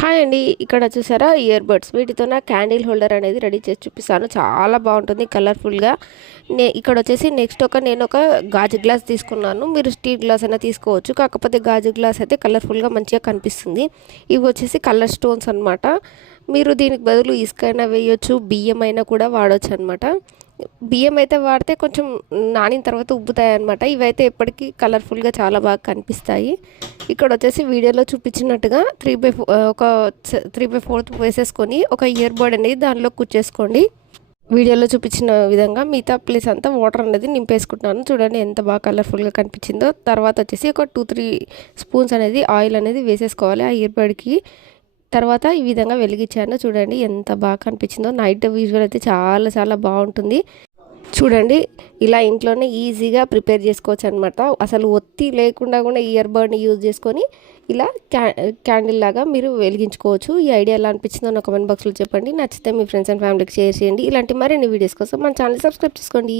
Hi అండి ఇక్కడ చూసారా ఇయర్ బడ్స్ వీటితో నా క్యాండిల్ హోల్డర్ అనేది రెడీ చేసి చూపిస్తాను. చాలా బాగుంటుంది కలర్ఫుల్గా నే ఇక్కడ వచ్చేసి నెక్స్ట్ ఒక నేను ఒక గాజు గ్లాస్ తీసుకున్నాను. మీరు స్టీల్ గ్లాస్ అయినా తీసుకోవచ్చు. కాకపోతే గాజు గ్లాస్ అయితే కలర్ఫుల్గా మంచిగా కనిపిస్తుంది. ఇవి వచ్చేసి కలర్ స్టోన్స్ అనమాట మీరు దీనికి బదులు ఇసుక అయినా వేయొచ్చు బియ్యం అయినా కూడా వాడచ్చు అనమాట బియ్యం అయితే వాడితే కొంచెం నానిన తర్వాత ఉబ్బుతాయి అనమాట ఇవైతే ఎప్పటికీ కలర్ఫుల్గా చాలా బాగా కనిపిస్తాయి. ఇక్కడ వచ్చేసి వీడియోలో చూపించినట్టుగా త్రీ బై ఒక త్రీ బై ఫోర్త్ వేసేసుకొని ఒక ఇయర్ బడ్ అనేది దానిలో కూర్చేసుకోండి వీడియోలో చూపించిన విధంగా మిగతా ప్లేస్ అంతా వాటర్ అనేది నింపేసుకుంటున్నాను. చూడండి ఎంత బాగా కలర్ఫుల్గా కనిపించిందో. తర్వాత వచ్చేసి ఒక టూ త్రీ స్పూన్స్ అనేది ఆయిల్ అనేది వేసేసుకోవాలి ఆ ఇయర్ బడ్కి తర్వాత ఈ విధంగా వెలిగించాను. చూడండి ఎంత బాగా కనిపించిందో. నైట్ విజువల్ అయితే చాలా చాలా బాగుంటుంది. చూడండి ఇలా ఇంట్లోనే ఈజీగా ప్రిపేర్ చేసుకోవచ్చు అనమాట అసలు ఒత్తి లేకుండా కూడా ఇయర్ బడ్ని యూజ్ చేసుకొని ఇలా క్యా క్యాండిల్ లాగా మీరు వెలిగించుకోవచ్చు. ఈ ఐడియా ఎలా అనిపించిందో నా కమెంట్ బాక్స్లో చెప్పండి. నచ్చితే మీ ఫ్రెండ్స్ అండ్ ఫ్యామిలీకి షేర్ చేయండి. ఇలాంటి మరిన్ని వీడియోస్ కోసం మన ఛానల్ సబ్స్క్రైబ్ చేసుకోండి.